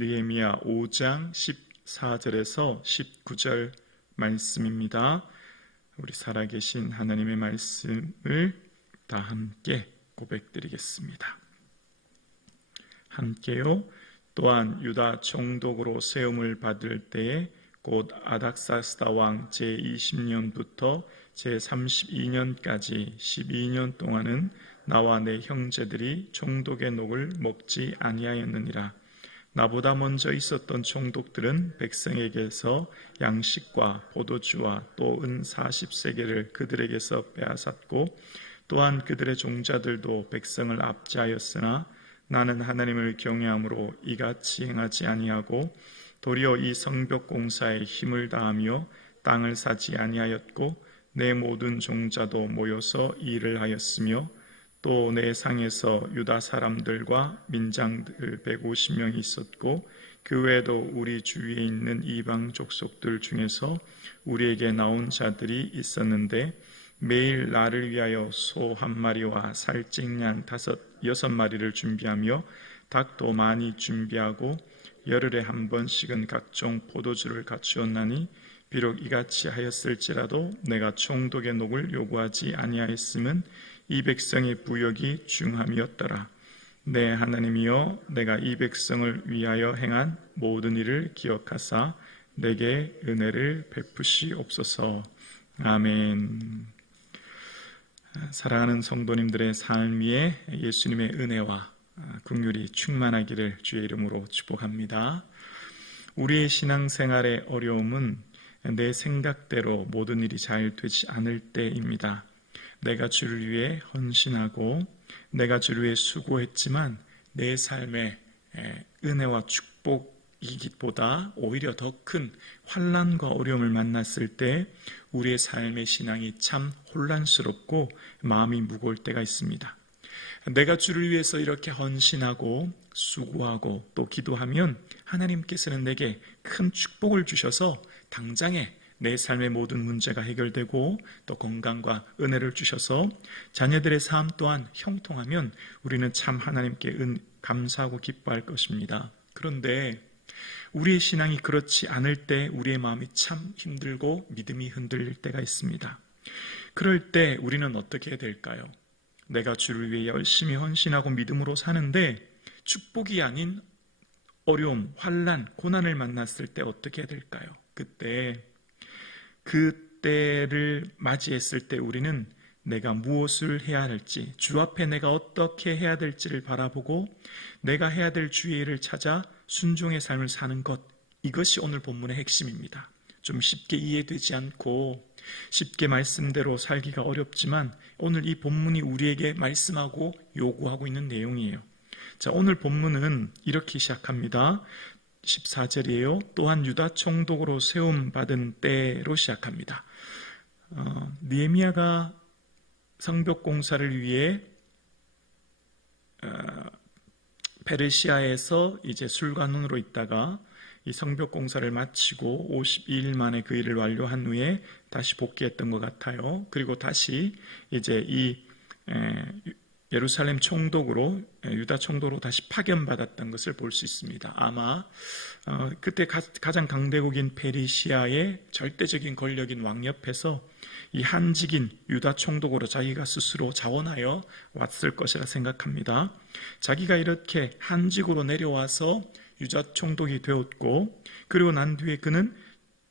느헤미야 5장 14절에서 19절 말씀입니다. 우리 살아계신 하나님의 말씀을 다 함께 고백드리겠습니다. 함께요. 또한 유다 총독으로 세움을 받을 때에 곧 아닥사스다 왕 제20년부터 제32년까지 12년 동안은 나와 내 형제들이 총독의 녹을 먹지 아니하였느니라. 나보다 먼저 있었던 총독들은 백성에게서 양식과 포도주와 또 은 40세겔을 그들에게서 빼앗았고 또한 그들의 종자들도 백성을 압제하였으나 나는 하나님을 경외함으로 이같이 행하지 아니하고 도리어 이 성벽 공사에 힘을 다하며 땅을 사지 아니하였고 내 모든 종자도 모여서 일을 하였으며 또 내 상에서 유다 사람들과 민장들 150명이 있었고 그 외에도 우리 주위에 있는 이방 족속들 중에서 우리에게 나온 자들이 있었는데 매일 나를 위하여 소 1마리와 살쾡양 6마리를 준비하며 닭도 많이 준비하고 열흘에 한 번씩은 각종 포도주를 갖추었나니 비록 이같이 하였을지라도 내가 총독의 녹을 요구하지 아니하였음은 이 백성의 부역이 중함이었더라. 내 하나님이여, 내가 이 백성을 위하여 행한 모든 일을 기억하사 내게 은혜를 베푸시옵소서. 아멘. 사랑하는 성도님들의 삶 위에 예수님의 은혜와 긍휼이 충만하기를 주의 이름으로 축복합니다. 우리의 신앙생활의 어려움은 내 생각대로 모든 일이 잘 되지 않을 때입니다. 내가 주를 위해 헌신하고 내가 주를 위해 수고했지만 내 삶에 은혜와 축복이기보다 오히려 더 큰 환난과 어려움을 만났을 때 우리의 삶의 신앙이 참 혼란스럽고 마음이 무거울 때가 있습니다. 내가 주를 위해서 이렇게 헌신하고 수고하고 또 기도하면 하나님께서는 내게 큰 축복을 주셔서 당장에 내 삶의 모든 문제가 해결되고 또 건강과 은혜를 주셔서 자녀들의 삶 또한 형통하면 우리는 참 하나님께 감사하고 기뻐할 것입니다. 그런데 우리의 신앙이 그렇지 않을 때 우리의 마음이 참 힘들고 믿음이 흔들릴 때가 있습니다. 그럴 때 우리는 어떻게 해야 될까요? 내가 주를 위해 열심히 헌신하고 믿음으로 사는데 축복이 아닌 어려움, 환난, 고난을 만났을 때 어떻게 해야 될까요? 그때를 맞이했을 때 우리는 내가 무엇을 해야 할지, 주 앞에 내가 어떻게 해야 될지를 바라보고 내가 해야 될 주의 일을 찾아 순종의 삶을 사는 것, 이것이 오늘 본문의 핵심입니다. 좀 쉽게 이해되지 않고 쉽게 말씀대로 살기가 어렵지만 오늘 이 본문이 우리에게 말씀하고 요구하고 있는 내용이에요. 자, 오늘 본문은 이렇게 시작합니다. 14절이에요. 또한 유다 총독으로 세움 받은 때로 시작합니다. 느헤미야가 성벽 공사를 위해 페르시아에서 이제 술관원으로 있다가 이 성벽 공사를 마치고 52일 만에 그 일을 완료한 후에 다시 복귀했던 것 같아요. 그리고 다시 이제 이 예루살렘 총독으로, 유다 총독으로 다시 파견받았던 것을 볼 수 있습니다. 아마 그때 가장 강대국인 페르시아의 절대적인 권력인 왕 옆에서 이 한직인 유다 총독으로 자기가 스스로 자원하여 왔을 것이라 생각합니다. 자기가 이렇게 한직으로 내려와서 유다 총독이 되었고 그리고 난 뒤에 그는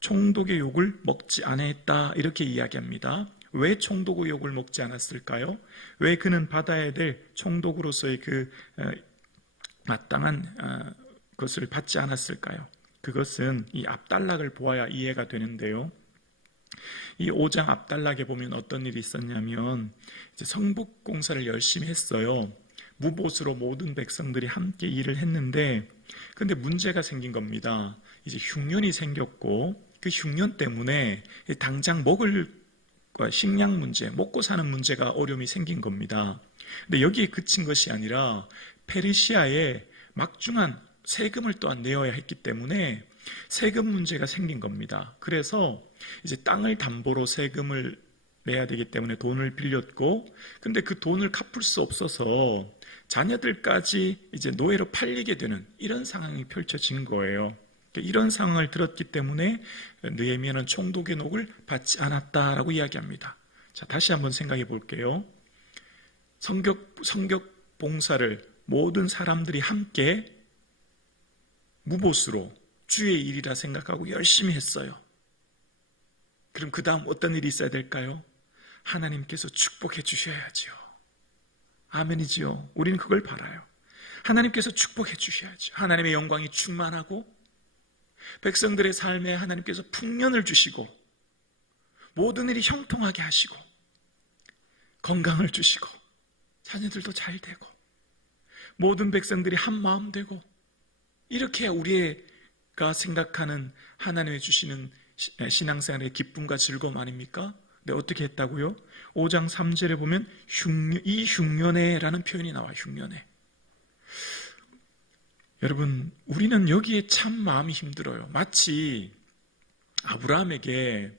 총독의 욕을 먹지 않았다 이렇게 이야기합니다. 왜 총독의 욕을 먹지 않았을까요? 왜 그는 받아야 될 총독으로서의 그 마땅한 것을 받지 않았을까요? 그것은 이 압달락을 보아야 이해가 되는데요. 이 5장 압달락에 보면 어떤 일이 있었냐면 이제 성벽 공사를 열심히 했어요. 무보수로 모든 백성들이 함께 일을 했는데 근데 문제가 생긴 겁니다. 이제 흉년이 생겼고 그 흉년 때문에 당장 먹을 식량 문제, 먹고 사는 문제가 어려움이 생긴 겁니다. 근데 여기에 그친 것이 아니라 페르시아에 막중한 세금을 또한 내어야 했기 때문에 세금 문제가 생긴 겁니다. 그래서 이제 땅을 담보로 세금을 내야 되기 때문에 돈을 빌렸고, 근데 그 돈을 갚을 수 없어서 자녀들까지 이제 노예로 팔리게 되는 이런 상황이 펼쳐진 거예요. 이런 상황을 들었기 때문에 느헤미야는 총독의 녹을 받지 않았다라고 이야기합니다. 자, 다시 한번 생각해 볼게요. 성벽 봉사를 모든 사람들이 함께 무보수로 주의 일이라 생각하고 열심히 했어요. 그럼 그 다음 어떤 일이 있어야 될까요? 하나님께서 축복해 주셔야죠. 아멘이지요. 우리는 그걸 바라요. 하나님께서 축복해 주셔야죠. 하나님의 영광이 충만하고 백성들의 삶에 하나님께서 풍년을 주시고 모든 일이 형통하게 하시고 건강을 주시고 자녀들도 잘 되고 모든 백성들이 한 마음 되고, 이렇게 우리가 생각하는 하나님의 주시는 신앙생활의 기쁨과 즐거움 아닙니까? 근데 어떻게 했다고요? 5장 3절에 보면 이 흉년에라는 표현이 나와요. 흉년에. 여러분, 우리는 여기에 참 마음이 힘들어요. 마치 아브라함에게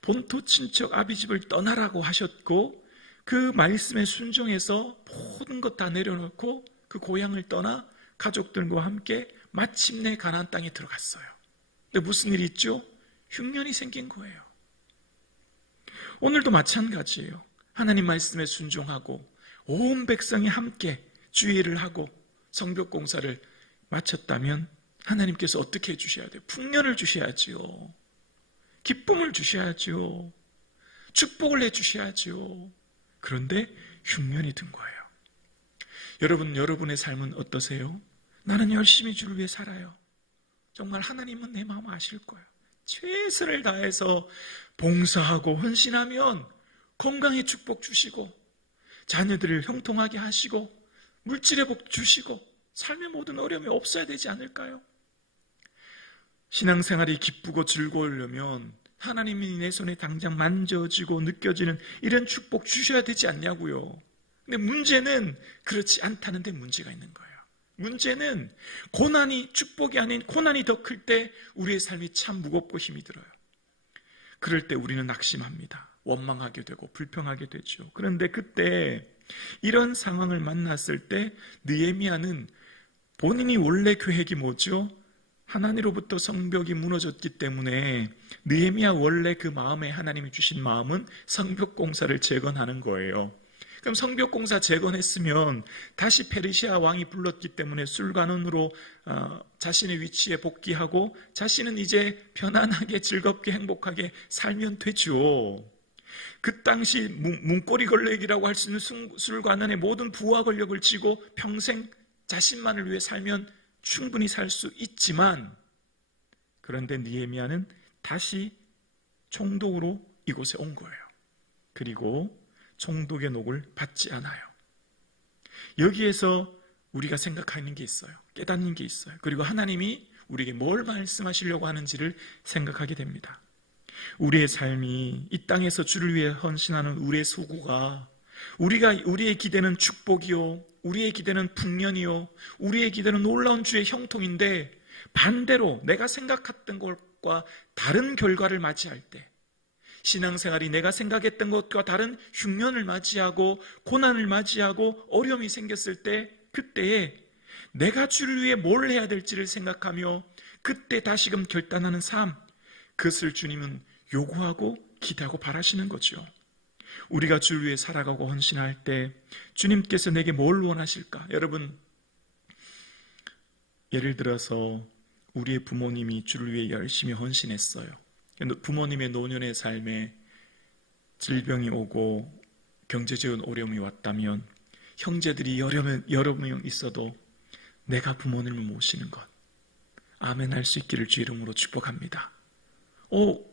본토 친척 아비집을 떠나라고 하셨고 그 말씀에 순종해서 모든 것 다 내려놓고 그 고향을 떠나 가족들과 함께 마침내 가나안 땅에 들어갔어요. 근데 무슨 일이 있죠? 흉년이 생긴 거예요. 오늘도 마찬가지예요. 하나님 말씀에 순종하고 온 백성이 함께 주의 일을 하고 성벽 공사를 마쳤다면 하나님께서 어떻게 해주셔야 돼요? 풍년을 주셔야지요. 기쁨을 주셔야지요. 축복을 해주셔야지요. 그런데 흉년이 든 거예요. 여러분의 삶은 어떠세요? 나는 열심히 주를 위해 살아요. 정말 하나님은 내 마음 아실 거예요. 최선을 다해서 봉사하고 헌신하면 건강의 축복 주시고 자녀들을 형통하게 하시고 물질의 복 주시고 삶의 모든 어려움이 없어야 되지 않을까요? 신앙생활이 기쁘고 즐거우려면 하나님이 내 손에 당장 만져지고 느껴지는 이런 축복 주셔야 되지 않냐고요. 근데 문제는 그렇지 않다는 데 문제가 있는 거예요. 문제는 축복이 아닌 고난이 더 클 때 우리의 삶이 참 무겁고 힘이 들어요. 그럴 때 우리는 낙심합니다. 원망하게 되고 불평하게 되죠. 그런데 그때 이런 상황을 만났을 때 느헤미야는 본인이 원래 계획이 뭐죠? 하나님으로부터 성벽이 무너졌기 때문에 느헤미야 원래 그 마음에 하나님이 주신 마음은 성벽 공사를 재건하는 거예요. 그럼 성벽 공사 재건했으면 다시 페르시아 왕이 불렀기 때문에 술관원으로 자신의 위치에 복귀하고 자신은 이제 편안하게 즐겁게 행복하게 살면 되죠. 그 당시 문고리 권력이라고 할 수 있는 술관원의 모든 부하 권력을 쥐고 평생 자신만을 위해 살면 충분히 살 수 있지만, 그런데 느헤미야는 다시 총독으로 이곳에 온 거예요. 그리고 총독의 녹을 받지 않아요. 여기에서 우리가 생각하는 게 있어요. 깨닫는 게 있어요. 그리고 하나님이 우리에게 뭘 말씀하시려고 하는지를 생각하게 됩니다. 우리의 삶이 이 땅에서 주를 위해 헌신하는 우리의 소구가 우리의 기대는 축복이요, 우리의 기대는 풍년이요, 우리의 기대는 놀라운 주의 형통인데 반대로 내가 생각했던 것과 다른 결과를 맞이할 때, 신앙생활이 내가 생각했던 것과 다른 흉년을 맞이하고 고난을 맞이하고 어려움이 생겼을 때, 그때에 내가 주를 위해 뭘 해야 될지를 생각하며 그때 다시금 결단하는 삶, 그것을 주님은 요구하고 기대하고 바라시는 거죠. 우리가 주를 위해 살아가고 헌신할 때 주님께서 내게 뭘 원하실까? 여러분, 예를 들어서 우리의 부모님이 주를 위해 열심히 헌신했어요. 부모님의 노년의 삶에 질병이 오고 경제적인 어려움이 왔다면 형제들이 여러 명 있어도 내가 부모님을 모시는 것, 아멘 할 수 있기를 주 이름으로 축복합니다.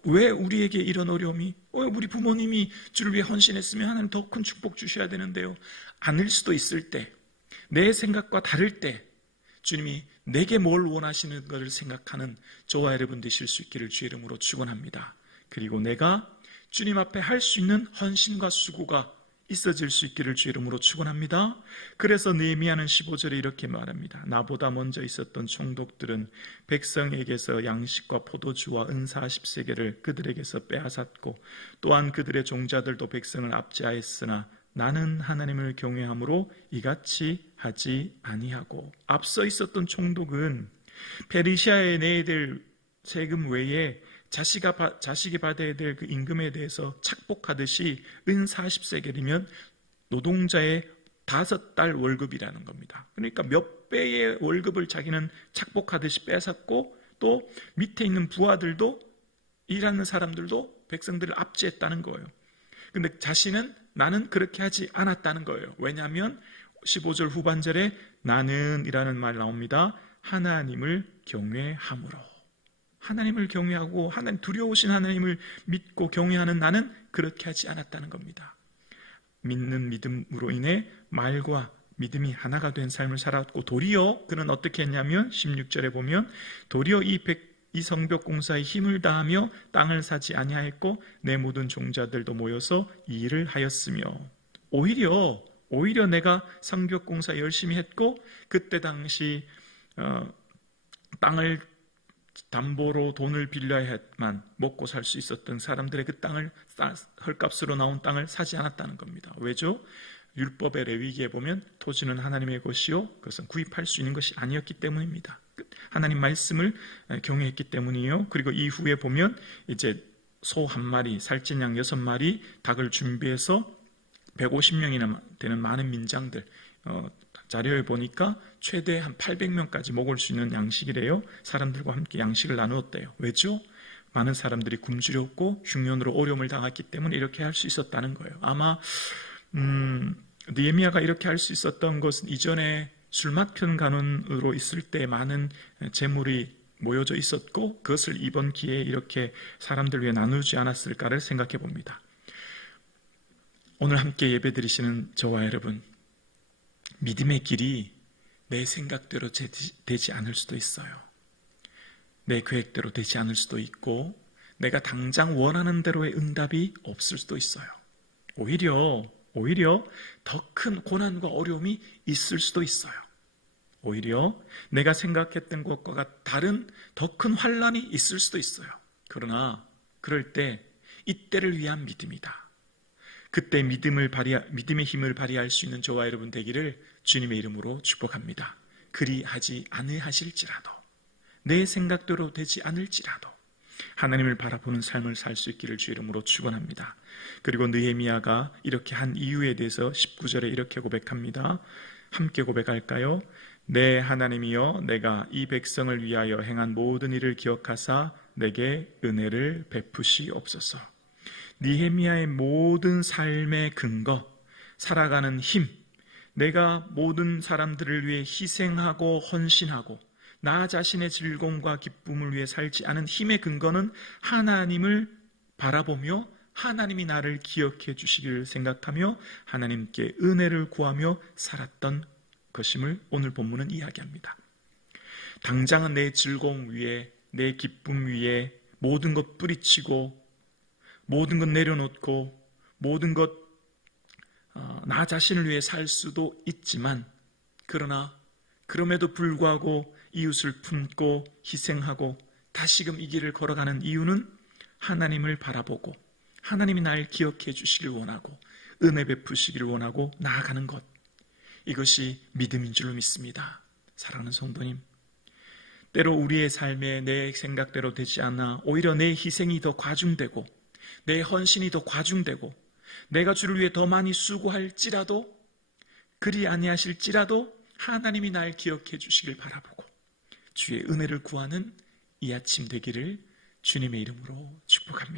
왜 우리에게 이런 어려움이? 우리 부모님이 주를 위해 헌신했으면 하나님 더 큰 축복 주셔야 되는데요. 아닐 수도 있을 때, 내 생각과 다를 때 주님이 내게 뭘 원하시는 것을 생각하는 저와 여러분 되실 수 있기를 주 이름으로 축원합니다. 그리고 내가 주님 앞에 할 수 있는 헌신과 수고가 있어질 수 있기를 주 이름으로 축원합니다. 그래서 느헤미야는 15절에 이렇게 말합니다. 나보다 먼저 있었던 총독들은 백성에게서 양식과 포도주와 은사 10세계를 그들에게서 빼앗았고 또한 그들의 종자들도 백성을 압제하였으나 나는 하나님을 경외함으로 이같이 하지 아니하고. 앞서 있었던 총독은 페르시아에 내야 될 세금 외에 자식이 받아야 될 그 임금에 대해서 착복하듯이 은 40세겔이면 노동자의 5달 월급이라는 겁니다. 그러니까 몇 배의 월급을 자기는 착복하듯이 뺏었고 또 밑에 있는 부하들도 일하는 사람들도 백성들을 압제했다는 거예요. 근데 자신은 나는 그렇게 하지 않았다는 거예요. 왜냐하면 15절 후반절에 나는 이라는 말 나옵니다. 하나님을 경외함으로. 하나님을 경외하고 하나님 두려우신 하나님을 믿고 경외하는 나는 그렇게 하지 않았다는 겁니다. 믿는 믿음으로 인해 말과 믿음이 하나가 된 삶을 살았고 도리어 그는 어떻게 했냐면 16절에 보면 도리어 이 성벽 공사에 힘을 다하며 땅을 사지 아니하였고 내 모든 종자들도 모여서 이 일을 하였으며. 오히려 내가 성벽 공사 열심히 했고 그때 당시 땅을 담보로 돈을 빌려야만 먹고 살 수 있었던 사람들의 그 땅을 헐값으로 나온 땅을 사지 않았다는 겁니다. 왜죠? 율법의 레위기에 보면 토지는 하나님의 것이요 그것은 구입할 수 있는 것이 아니었기 때문입니다. 하나님 말씀을 경외했기 때문이에요. 그리고 이후에 보면 이제 소 1마리, 살찐 양 6마리, 닭을 준비해서 150명이나 되는 많은 민장들, 자료에 보니까 최대 한 800명까지 먹을 수 있는 양식이래요. 사람들과 함께 양식을 나누었대요. 왜죠? 많은 사람들이 굶주렸고 흉년으로 어려움을 당했기 때문에 이렇게 할 수 있었다는 거예요. 아마 느헤미야가 이렇게 할 수 있었던 것은 이전에 술맛편 간원으로 있을 때 많은 재물이 모여져 있었고 그것을 이번 기회에 이렇게 사람들 위해 나누지 않았을까를 생각해 봅니다. 오늘 함께 예배드리시는 저와 여러분, 믿음의 길이 내 생각대로 되지 않을 수도 있어요. 내 계획대로 되지 않을 수도 있고 내가 당장 원하는 대로의 응답이 없을 수도 있어요. 오히려 더 큰 고난과 어려움이 있을 수도 있어요. 오히려 내가 생각했던 것과 다른 더 큰 환난이 있을 수도 있어요. 그러나 그럴 때 이때를 위한 믿음이다. 그때 믿음의 힘을 발휘할 수 있는 저와 여러분 되기를 주님의 이름으로 축복합니다. 그리하지 아니하실지라도 내 생각대로 되지 않을지라도 하나님을 바라보는 삶을 살 수 있기를 주 이름으로 축원합니다. 그리고 느헤미야가 이렇게 한 이유에 대해서 19절에 이렇게 고백합니다. 함께 고백할까요? 내 하나님이여 내가 이 백성을 위하여 행한 모든 일을 기억하사 내게 은혜를 베푸시옵소서. 느헤미야의 모든 삶의 근거, 살아가는 힘, 내가 모든 사람들을 위해 희생하고 헌신하고 나 자신의 즐거움과 기쁨을 위해 살지 않은 힘의 근거는 하나님을 바라보며 하나님이 나를 기억해 주시기를 생각하며 하나님께 은혜를 구하며 살았던 것임을 오늘 본문은 이야기합니다. 당장은 내 즐거움 위에 내 기쁨 위에 모든 것 뿌리치고 모든 것 내려놓고 모든 것 나 자신을 위해 살 수도 있지만 그러나 그럼에도 불구하고 이웃을 품고 희생하고 다시금 이 길을 걸어가는 이유는 하나님을 바라보고 하나님이 날 기억해 주시길 원하고 은혜 베푸시기를 원하고 나아가는 것, 이것이 믿음인 줄로 믿습니다. 사랑하는 성도님, 때로 우리의 삶에 내 생각대로 되지 않아 오히려 내 희생이 더 과중되고 내 헌신이 더 과중되고 내가 주를 위해 더 많이 수고할지라도 그리 아니하실지라도 하나님이 날 기억해 주시길 바라보고 주의 은혜를 구하는 이 아침 되기를 주님의 이름으로 축복합니다.